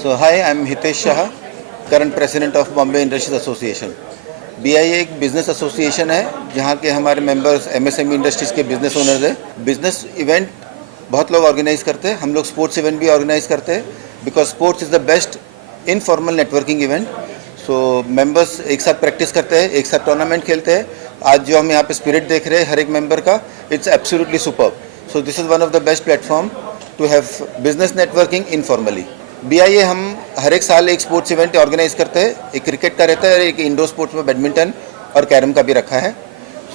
So hi, I'm Hitesh Shah, current president of Bombay Industries Association. BIA एक business association है जहाँ के हमारे मेंबर्स एमएसएमई इंडस्ट्रीज़ के बिजनेस ओनर्स हैं. बिजनेस इवेंट बहुत लोग ऑर्गेनाइज करते हैं. हम लोग स्पोर्ट्स इवेंट भी ऑर्गेनाइज करते हैं because sports is the best informal networking event. So members एक साथ प्रैक्टिस करते हैं, एक साथ टूर्नामेंट खेलते हैं. आज जो हम यहाँ पे स्पिरिट देख रहे हैं हर एक मेंबर का, it's absolutely superb. So this is one of the best platform to have business networking informally. BIA हम हर एक साल एक स्पोर्ट्स इवेंट ऑर्गेनाइज करते हैं. एक क्रिकेट का रहता है, एक इंडोर स्पोर्ट्स में बैडमिंटन और कैरम का भी रखा है.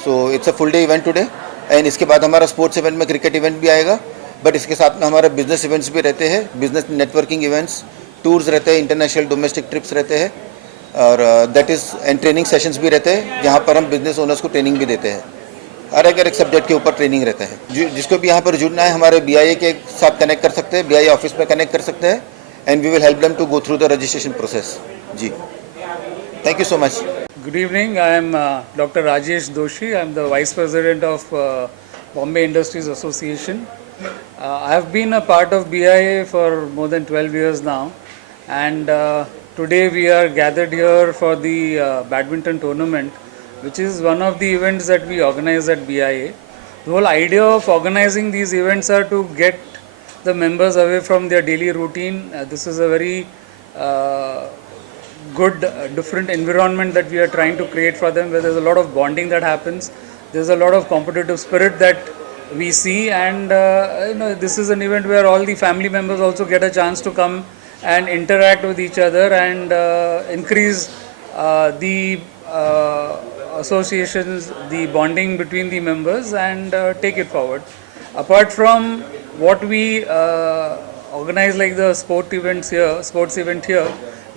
So it's a full day event today. And इसके बाद हमारा स्पोर्ट्स इवेंट में क्रिकेट इवेंट भी आएगा, बट इसके साथ में हमारा बिजनेस इवेंट्स भी रहते हैं. बिजनेस नेटवर्किंग इवेंट्स, टूर्स रहते हैं, इंटरनेशनल डोमेस्टिक ट्रिप्स रहते हैं, और that is and training sessions भी रहते हैं जहाँ पर हम बिजनेस ओनर्स को ट्रेनिंग भी देते हैं. हर एक सब्जेक्ट के ऊपर ट्रेनिंग रहता है. जिसको भी यहाँ पर जुड़ना है हमारे BIA के साथ कनेक्ट कर सकते हैं, BIA ऑफिस में कनेक्ट कर सकते हैं, and we will help them to go through the registration process. Ji. Thank you so much. Good evening. I am Dr. Rajesh Doshi. I am the Vice President of Bombay Industries Association. I have been a part of BIA for more than 12 years now, and today we are gathered here for the badminton tournament, which is one of the events that we organize at BIA. The whole idea of organizing these events are to get the members away from their daily routine. This is a very good different environment that we are trying to create for them, where there's a lot of bonding that happens, there's a lot of competitive spirit that we see, and this is an event where all the family members also get a chance to come and interact with each other and increase the associations, the bonding between the members, and take it forward. Apart from what we organize like the sports event here,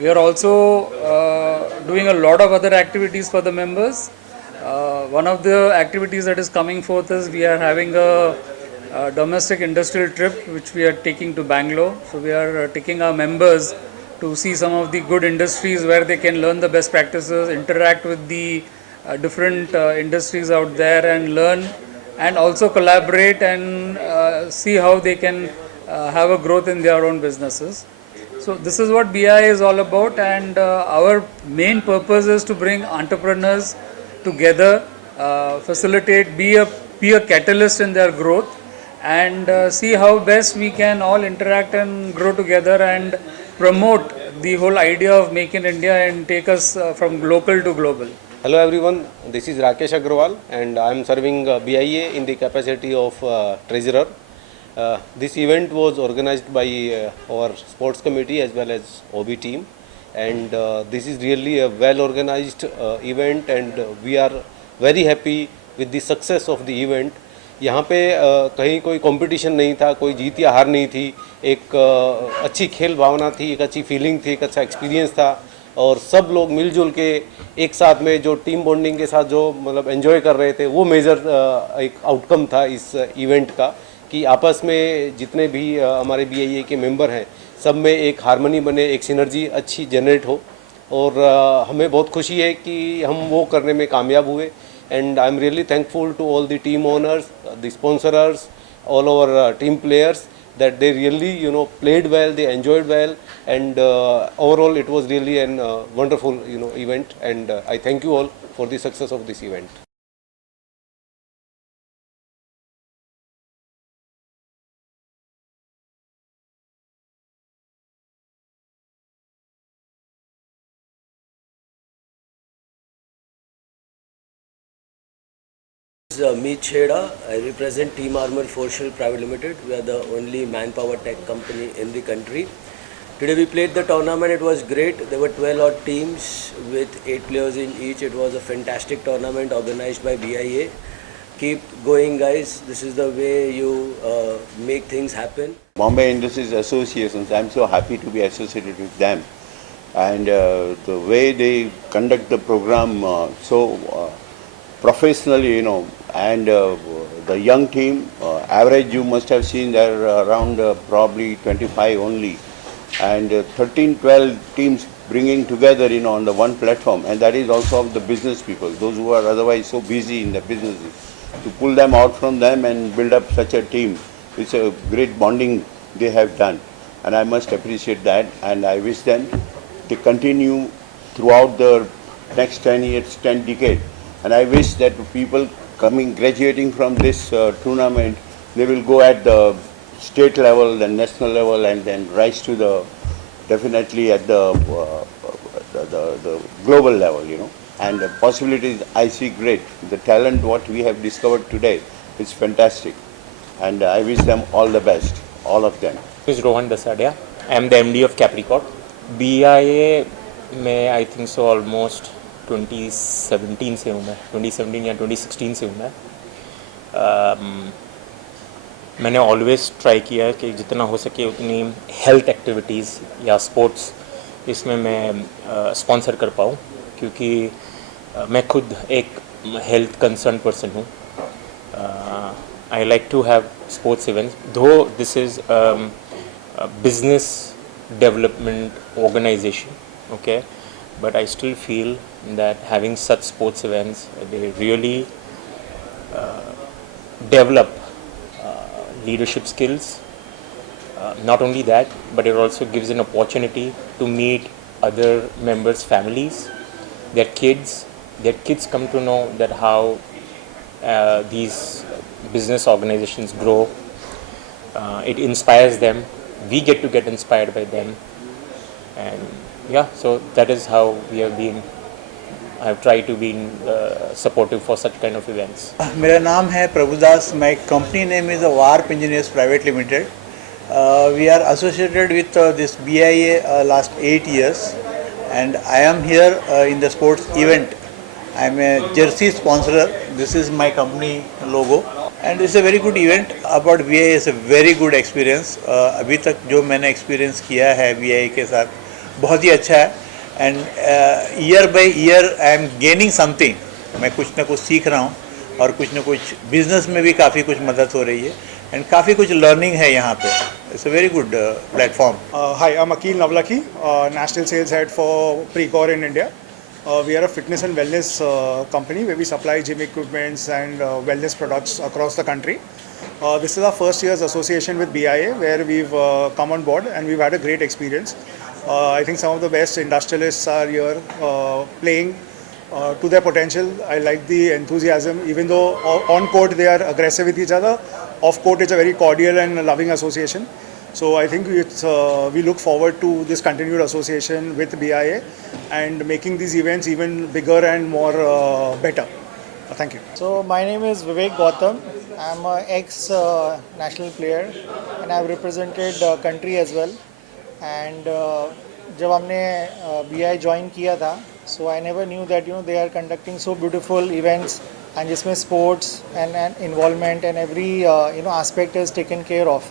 we are also doing a lot of other activities for the members. One of the activities that is coming forth is we are having a domestic industrial trip which we are taking to Bangalore. So we are taking our members to see some of the good industries where they can learn the best practices, interact with the different industries out there, and learn and also collaborate and see how they can have a growth in their own businesses. So this is what BI is all about, and our main purpose is to bring entrepreneurs together, facilitate, be a catalyst in their growth, and see how best we can all interact and grow together and promote the whole idea of Make in India and take us from local to global. Hello everyone, this is Rakesh Agrawal and I am serving BIA in the capacity of treasurer. This event was organized by our sports committee as well as OB team, and this is really a well organized event, and we are very happy with the success of the event. यहाँ पे कहीं कोई competition नहीं था, कोई जीत या हार नहीं थी, एक अच्छी खेल भावना थी, एक अच्छी फीलिंग थी, एक अच्छा एक्सपीरियंस था, और सब लोग मिलजुल के एक साथ में जो टीम बॉन्डिंग के साथ जो मतलब एंजॉय कर रहे थे, वो मेजर एक आउटकम था इस इवेंट का, कि आपस में जितने भी हमारे BIA के मेंबर हैं सब में एक हारमोनी बने, एक सिनर्जी अच्छी जनरेट हो, और हमें बहुत खुशी है कि हम वो करने में कामयाब हुए. And I am really thankful to all the team owners, the sponsorers, all over team players, that they really played well, they enjoyed well, and overall it was really an wonderful event, and I thank you all for the success of this event. Meet Chheda. I represent Team Armor Forshell Private Limited. We are the only manpower tech company in the country. Today we played the tournament. It was great. There were 12 odd teams with 8 players in each. It was a fantastic tournament organized by BIA. Keep going, guys. This is the way you make things happen. Bombay Industries Associations, I'm so happy to be associated with them. And the way they conduct the program so professionally, and the young team, average you must have seen they're around probably 25 only, and 13-12 teams bringing together on the one platform, and that is also of the business people, those who are otherwise so busy in the businesses, to pull them out from them and build up such a team. It's a great bonding they have done. and I must appreciate that, and I wish them to continue throughout the next 10 years, 10 decades. And I wish that people graduating from this tournament, they will go at the state level, then national level, and then rise to the definitely at the global level, And the possibilities I see great. The talent what we have discovered today is fantastic, and I wish them all the best, all of them. This is Rohan Dasadia. I am the MD of Capricorn. BIA में I think so almost 2017 से हूँ मैं, 2017 या 2016 से हूँ मैं. मैंने always try किया है कि जितना हो सके उतनी हेल्थ एक्टिविटीज़ या स्पोर्ट्स इसमें मैं स्पॉन्सर कर पाऊँ, क्योंकि मैं खुद एक हेल्थ कंसर्न पर्सन हूँ. I like to have sports events, though this is a business development organization, okay, but I still feel that having such sports events, they really develop leadership skills. Not only that, but it also gives an opportunity to meet other members' families, their kids. Their kids come to know that how these business organizations grow. It inspires them. We get to get inspired by them, and yeah, so that is how we have been. I have tried to be supportive for such kind of events. मेरा नाम है Prabhudas. My company name is Warp Engineers Private Limited. We are associated with this BIA last 8 years, and I am here in the sports event. I am a jersey sponsor. This is my company logo, and it's a very good event. About BIA is a very good experience. अभी तक जो मैंने experience किया है BIA के साथ बहुत ही अच्छा है. And year by year I am gaining something. मैं कुछ ना कुछ सीख रहा हूँ और कुछ ना कुछ business में भी काफ़ी कुछ मदद हो रही है, and काफ़ी कुछ learning है यहाँ पे. It's a very good platform. Hi, I'm Akil Navlaki, National Sales Head for Precor in India. We are a fitness and wellness company where we supply gym equipments and wellness products across the country. This is our first year's association with BIA, where we've come on board and we've had a great experience. I think some of the best industrialists are here playing to their potential. I like the enthusiasm. Even though on court they are aggressive with each other, off court it's a very cordial and loving association. So I think we look forward to this continued association with BIA and making these events even bigger and more better. Thank you. So my name is Vivek Gautam. I'm an ex-national player and I've represented country as well. And जब हमने BI join किया था, so I never knew that they are conducting so beautiful events and जिसमें sports and involvement and every aspect is taken care of.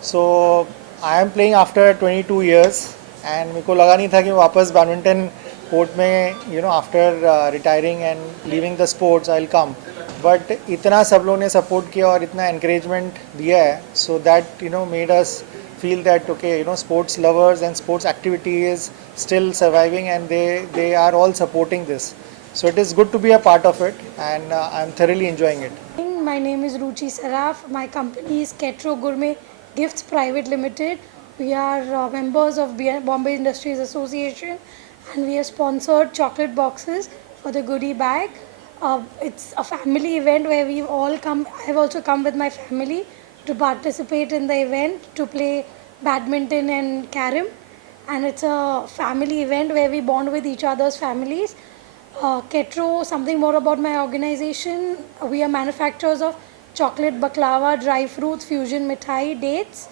So I am playing after 22 years and मेरे को लगा नहीं था कि वापस बैडमिंटन कोर्ट में after retiring and leaving the sports I'll come. But इतना सब लोगों ने support किया और इतना encouragement दिया है, so that made us feel that okay, sports lovers and sports activity is still surviving and they are all supporting this. So it is good to be a part of it and I'm thoroughly enjoying it. My name is Ruchi Saraf. My company is Ketro Gourmet Gifts Private Limited. We are members of Bombay Industries Association and we have sponsored chocolate boxes for the goodie bag. It's a family event where we've all come. I've also come with my family to participate in the event, to play badminton and carom, and it's a family event where we bond with each other's families. Ketro, something more about my organization. We are manufacturers of chocolate, baklava, dry fruits, fusion mithai, dates,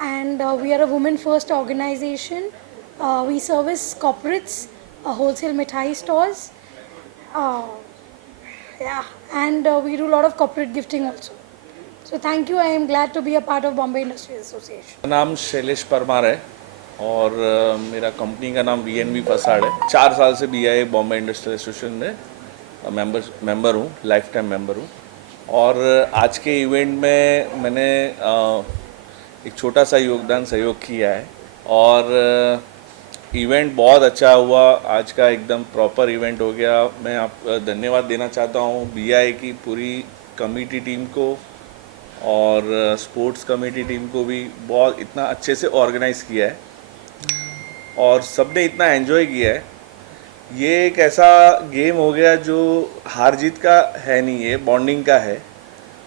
and we are a women first organization. We service corporates, wholesale mithai stores, and we do a lot of corporate gifting also. So thank you. I am glad to be a part of Bombay Industries Association. मेरा नाम शैलेश परमार है और मेरा company का नाम VNV facade है. 4 साल से BIA बॉम्बे इंडस्ट्रियल एसोसिएशन में मेंबर हूँ, लाइफ टाइम मेंबर हूँ. और आज के इवेंट में मैंने एक छोटा सा सहयोग किया है और इवेंट बहुत अच्छा हुआ. आज का एकदम प्रॉपर इवेंट हो गया. मैं आप धन्यवाद देना चाहता हूँ BIA की पूरी कमेटी टीम को और स्पोर्ट्स कमेटी टीम को भी बहुत इतना अच्छे से ऑर्गेनाइज़ किया है और सबने इतना एंजॉय किया है। ये एक ऐसा गेम हो गया जो हार जीत का है नहीं, ये बॉन्डिंग का है।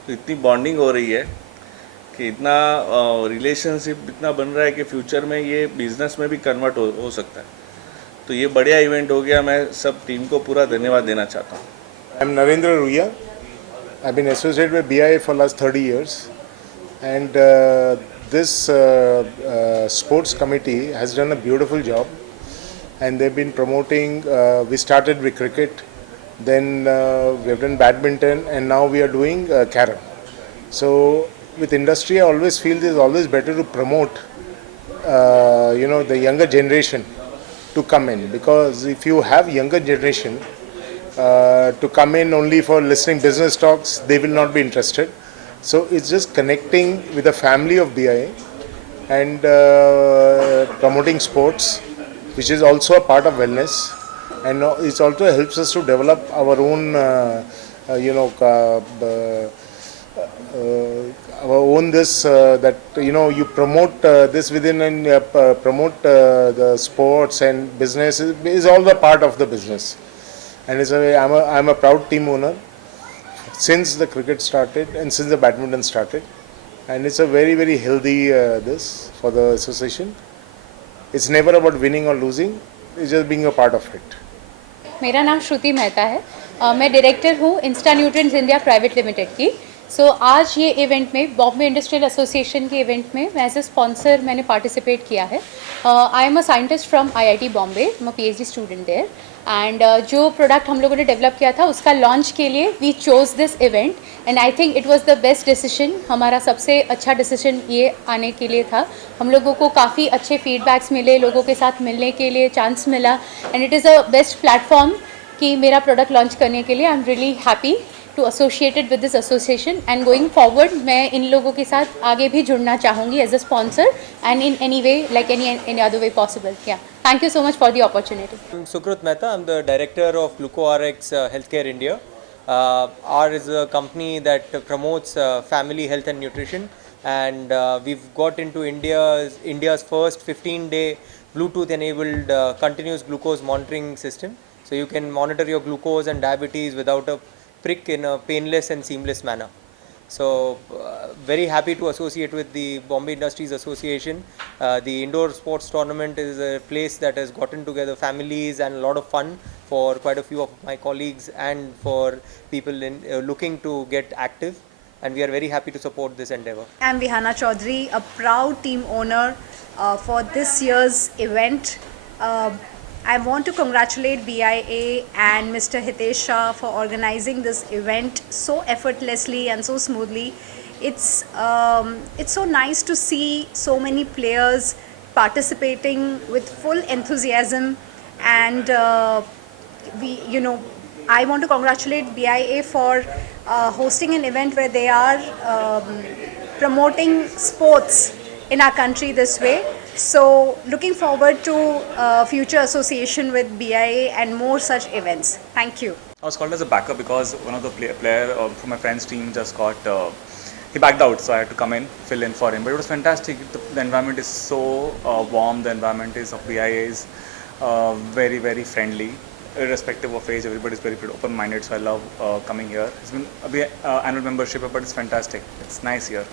तो इतनी बॉन्डिंग हो रही है कि इतना रिलेशनशिप इतना बन रहा है कि फ्यूचर में ये बिज़नेस में भी कन्वर्ट हो सकता है। तो ये बढ़िया इवेंट हो गया। मैं सब टीम को पूरा धन्यवाद देना चाहता हूँ। I am Narendra Ruia. I've been associated with BIA for last 30 years, and this sports committee has done a beautiful job, and they've been promoting. We started with cricket, then we have done badminton, and now we are doing carom. So with industry, I always feel it is always better to promote, the younger generation to come in, because if you have younger generation to come in only for listening business talks, they will not be interested. So it's just connecting with the family of BIA and promoting sports, which is also a part of wellness, and it also helps us to develop our own, our own this that you promote this within and promote the sports and business is all the part of the business. And I'm a proud team owner since the cricket started and since the badminton started, and it's a very, very healthy this for the association. It's never about winning or losing, it's just being a part of it. मेरा नाम श्रुति मेहता है. मैं director हूँ insta nutrients India private limited की. आज ये event में Bombay industrial association के इवेंट में एज ए स्पॉन्सर मैंने पार्टिसिपेट किया है. I am a scientist from IIT Bombay. I am a PhD student there, and जो प्रोडक्ट हम लोगों ने डेवलप किया था उसका लॉन्च के लिए we chose this event, and I think it was the best decision. हमारा सबसे अच्छा डिसीजन ये आने के लिए था. हम लोगों को काफ़ी अच्छे फीडबैक्स मिले, लोगों के साथ मिलने के लिए चांस मिला, and it is a best platform कि मेरा प्रोडक्ट लॉन्च करने के लिए. I am really happy to associated with this association, and going forward मैं इन लोगों के साथ आगे भी जुड़ना चाहूँगी as a sponsor and in any way like any other way possible. या thank you so much for the opportunity. I'm Sukrut Mehta. I'm the director of GlucoRx Healthcare India. Our is a company that promotes family health and nutrition, and we've got into India's first 15-day Bluetooth enabled continuous glucose monitoring system. So you can monitor your glucose and diabetes without a prick in a painless and seamless manner. So very happy to associate with the Bombay Industries Association. The indoor sports tournament is a place that has gotten together families and a lot of fun for quite a few of my colleagues and for people looking to get active, and we are very happy to support this endeavor. I'm Vihana Chaudhary, a proud team owner for this year's event. I want to congratulate BIA and Mr. Hitesh Shah for organizing this event so effortlessly and so smoothly. It's so nice to see so many players participating with full enthusiasm, and I want to congratulate BIA for hosting an event where they are promoting sports in our country this way. So looking forward to future association with BIA and more such events. Thank you. I was called as a backup because one of the player from my friend's team just got he backed out, so I had to come in, fill in for him. But it was fantastic. The environment is so warm. The environment is of BIA is very, very friendly, irrespective of age. Everybody is very open-minded. So I love coming here. It's been annual membership, but it's fantastic. It's nice here.